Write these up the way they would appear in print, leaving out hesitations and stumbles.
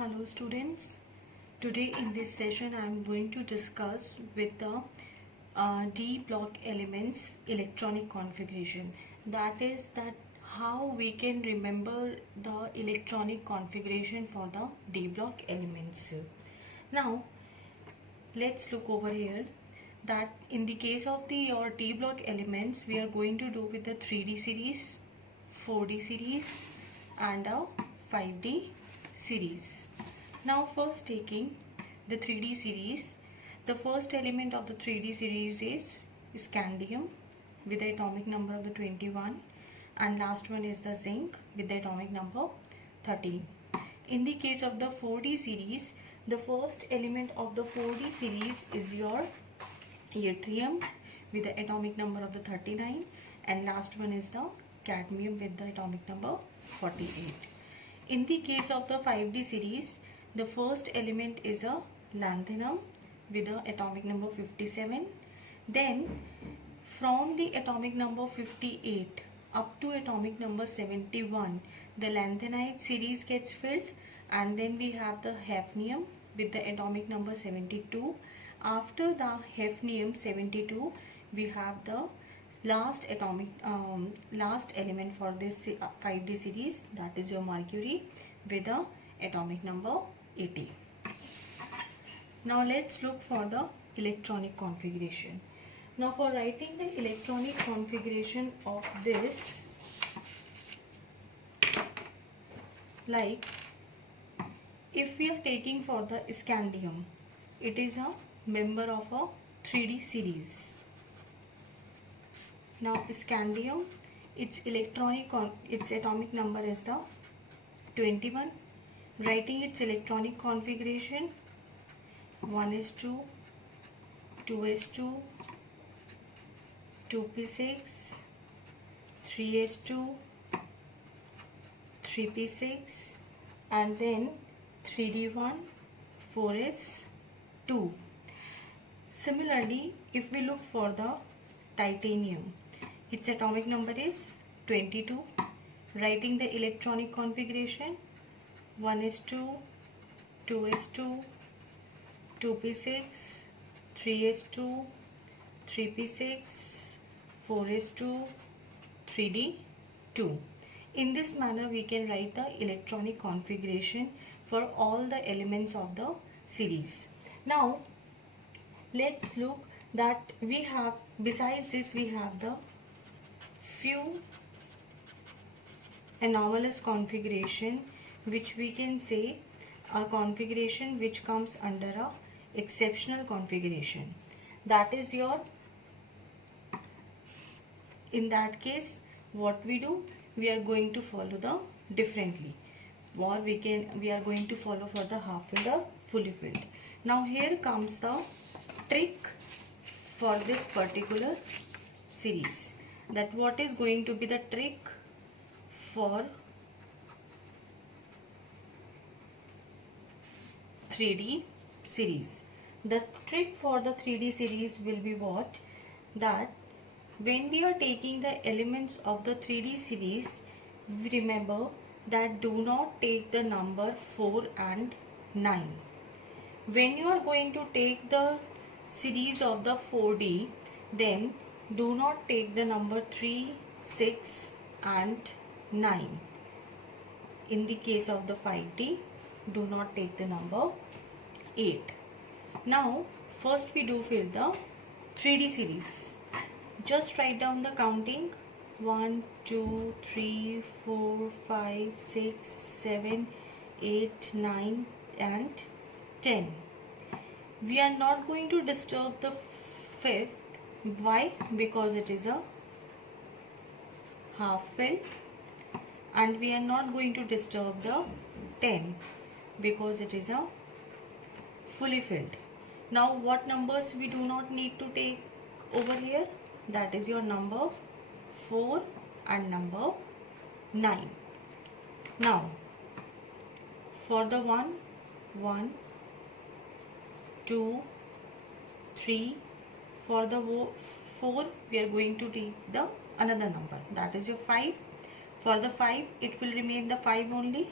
Hello students, today in this session I am going to discuss with the D block elements electronic configuration. That is how we can remember the electronic configuration for the D block elements. Now let's look over here that in the case of your D block elements we are going to do with the 3D series, 4D series and a 5D series. Now first taking the 3D series, the first element of the 3D series is scandium with the atomic number of the 21 and last one is the zinc with the atomic number 13. In the case of the 4D series, the first element of the 4D series is your yttrium with the atomic number of the 39 and last one is the cadmium with the atomic number 48. In the case of the 5D series, the first element is a lanthanum with the atomic number 57. Then from the atomic number 58 up to atomic number 71, the lanthanide series gets filled and then we have the hafnium with the atomic number 72. After the hafnium 72, we have the last element for this 5D series, that is your mercury with the atomic number 80. Now let's look for the electronic configuration. Now for writing the electronic configuration of this, like if we are taking for the scandium, it is a member of a 3D series. Now scandium, its atomic number is the 21. Writing its electronic configuration, 1s2, 2s2, 2p6, 3s2, 3p6 and then 3d1, 4s2. Similarly, if we look for the titanium, its atomic number is 22. Writing the electronic configuration, 1s2, 2s2, 2p6, 3s2, 3p6, 4s2, 3d2. In this manner we can write the electronic configuration for all the elements of the series. Now let's look that we have, besides this we have the few anomalous configuration, which we can say a configuration which comes under a exceptional configuration. That is your, in that case what we do, we are going to follow the differently, or we are going to follow for the half filled or fully filled. Now here comes the trick for this particular series, that what is going to be the trick for 3D series. The trick for the 3D series will be what? That when we are taking the elements of the 3D series, remember that do not take the number 4 and 9. When you are going to take the series of the 4D, then do not take the number 3, 6 and 9. In the case of the 5D, do not take the number 8. Now first we do fill the 3D series. Just write down the counting: 1, 2, 3, 4, 5, 6, 7, 8, 9 and 10. We are not going to disturb the 5th. Why? Because it is a half filled, and we are not going to disturb the 10 because it is a fully filled. Now what numbers we do not need to take over here? That is your number 4 and number 9. Now for the 1, 2, 3, for the 4 we are going to take the another number, that is your 5. For the 5 it will remain the 5 only.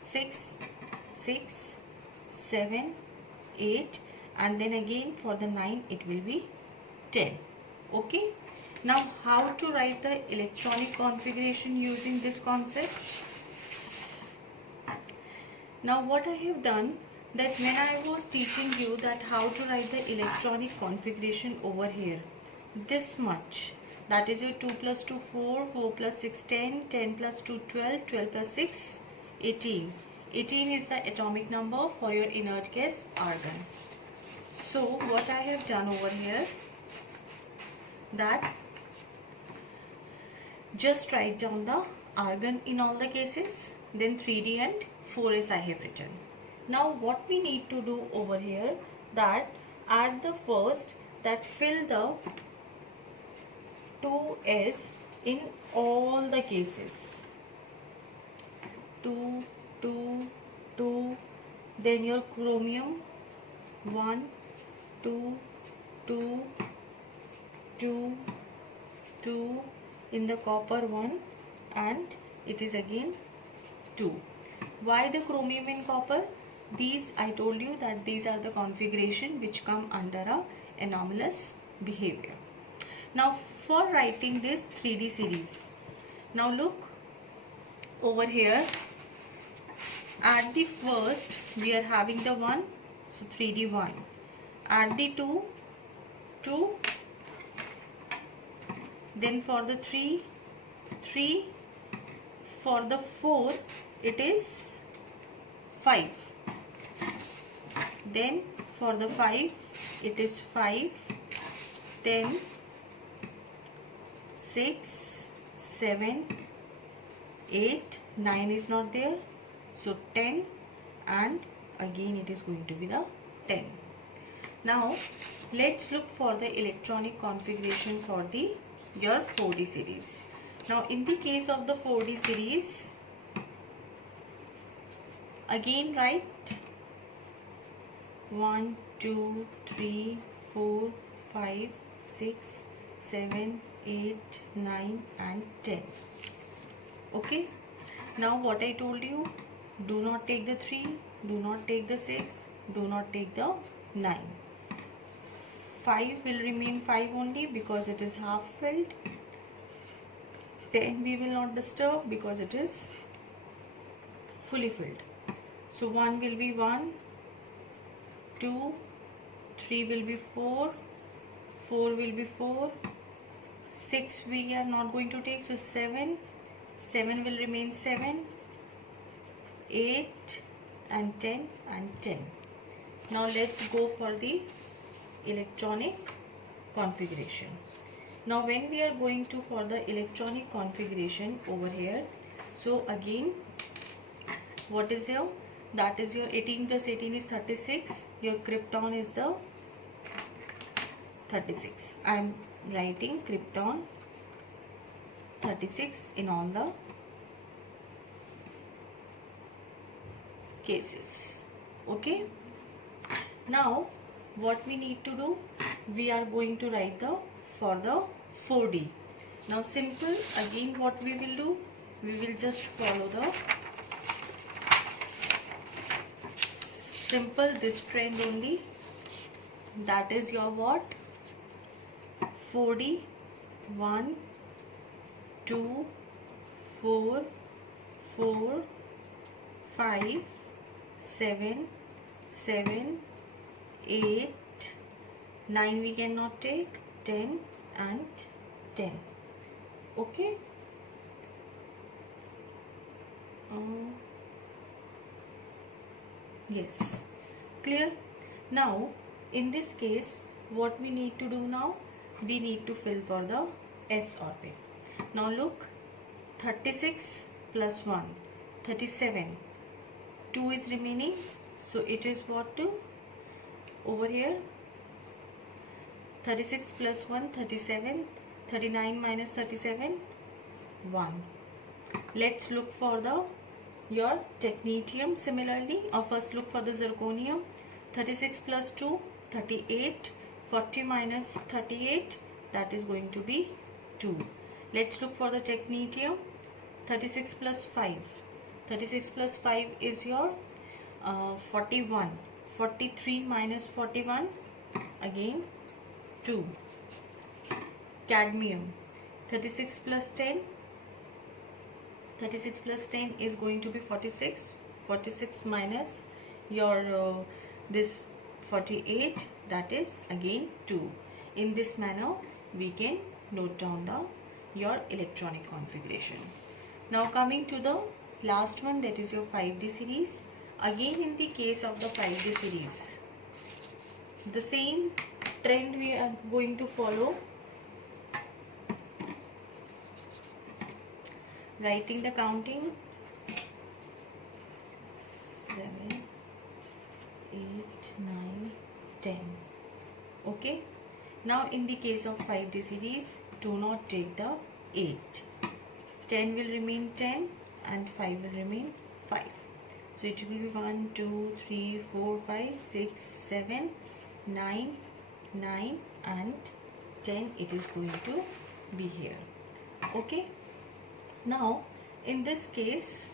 6, 6, 7, 8, and then again for the 9 it will be 10. Okay. Now how to write the electronic configuration using this concept? Now what I have done, that when I was teaching you that how to write the electronic configuration over here, this much, that is your 2 plus 2 4, 4 plus 6 10, 10 plus 2 12, 12 plus 6 18. 18 is the atomic number for your inert gas argon. So what I have done over here, that just write down the argon in all the cases, then 3d and 4s I have written. Now what we need to do over here, that at the first, that fill the 2s in all the cases. 2, 2, 2, then your chromium 1, 2, 2, 2, 2, in the copper 1, and it is again 2. Why the chromium in copper? These, I told you that these are the configuration which come under a anomalous behavior. Now for writing this 3D series, now look over here, at the first we are having the 1, so 3D 1, at the 2, 2, then for the 3, 3, for the 4 it is 5, then for the 5 it is 5, then 6, 7, 8, 9 is not there, so 10, and again it is going to be the 10. Now let's look for the electronic configuration for the your 4D series. Now in the case of the 4D series, again write 1, 2, 3, 4, 5, 6, 7, 8, 9 and 10. Okay. Now what I told you, do not take the 3, do not take the 6, do not take the 9. 5 will remain 5 only because it is half filled. 10 we will not disturb because it is fully filled. So 1 will be 1, 2, 3 will be 4, 4 will be 4, 6 we are not going to take, so 7, 7 will remain 7, 8 and 10 and 10. Now let's go for the electronic configuration. Now when we are going to for the electronic configuration over here, so again what is there, that is your 18 plus 18 is 36, your krypton is the 36. I am writing krypton 36 in all the cases. Okay. Now what we need to do, we are going to write the for the 4D. Now simple, again what we will do, we will just follow the simple this trend only, that is your what, 4D, 1, 2, 4, 4, 5, 7, 7, 8, 9 we cannot take, 10 and 10. Okay. Yes, clear. Now in this case what we need to do now, we need to fill for the s orbit. Now look, 36 plus 1, 37, 2 is remaining, so it is what to over here, 36 plus 1, 37, 39 minus 37, 1. Let's look for the your technetium similarly, or first look for the zirconium. 36 plus 2, 38, 40 minus 38, that is going to be 2. Let's look for the technetium. 36 plus 5, 36 plus 5 is your 41. 43 minus 41, again 2. Cadmium, 36 plus 10. 36 plus 10 is going to be 46. 46 minus your this 48, that is again 2. In this manner we can note down your electronic configuration. Now coming to the last one, that is your 5D series. Again, in the case of the 5D series, the same trend we are going to follow. Writing the counting: 7, 8, 9, 10. Okay. Now in the case of 5D series, do not take the 8. 10 will remain 10 and 5 will remain 5. So it will be 1, 2, 3, 4, 5, 6, 7, 9, 9 and 10. It is going to be here. Okay. Now in this case,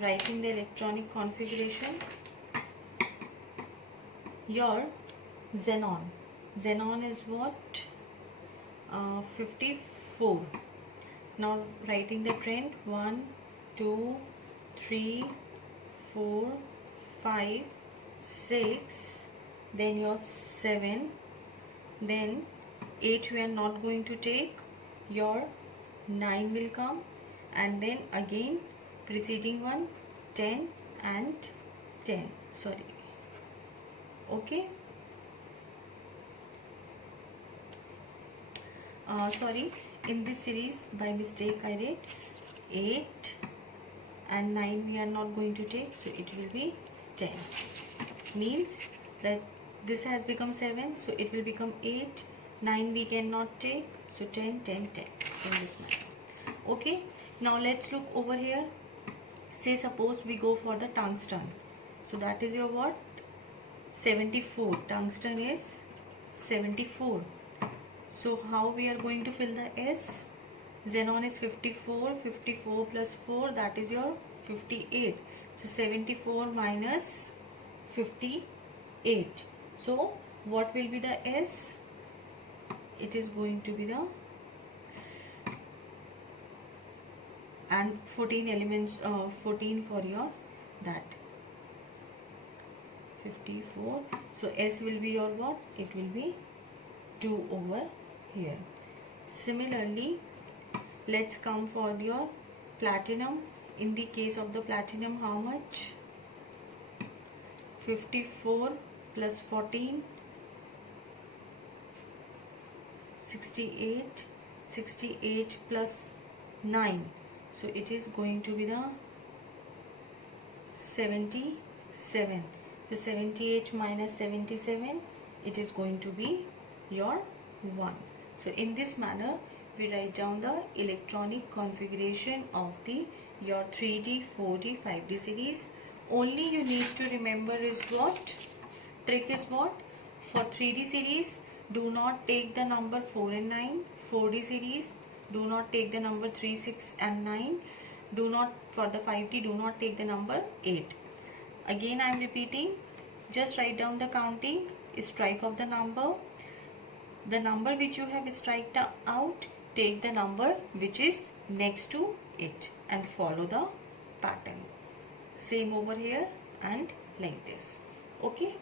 writing the electronic configuration, your xenon. Xenon is what? 54. Now writing the trend: 1, 2, 3, 4, 5, 6, then your 7, then 8 we are not going to take, your 9 will come, and then again preceding one 10 and 10. Sorry. Okay. Sorry, in this series by mistake I read 8 and 9 we are not going to take, so it will be 10. Means that this has become 7, so it will become 8. 9 we cannot take, so 10, 10, 10 in this manner. Okay. Now let's look over here. Say suppose we go for the tungsten. So that is your what? 74. Tungsten is 74. So how we are going to fill the S? Xenon is 54. 54 plus 4, that is your 58. So 74 minus 58. So what will be the S? It is going to be the, and 14 elements, 14 for your that 54. So S will be your what? It will be 2 over here. Similarly, let's come for your platinum. In the case of the platinum, how much? 54 plus 14, 68. 68 plus 9, so it is going to be the 77. So 78 minus 77, it is going to be your 1. So in this manner we write down the electronic configuration of the your 3D, 4D, 5D series. Only you need to remember is what? Trick is what? For 3D series, do not take the number 4 and 9. 4D series, do not take the number 3, 6 and 9. Do not, for the 5D, do not take the number 8. Again I am repeating, just write down the counting, strike off the number which you have striked out, take the number which is next to it and follow the pattern. Same over here and like this. Okay.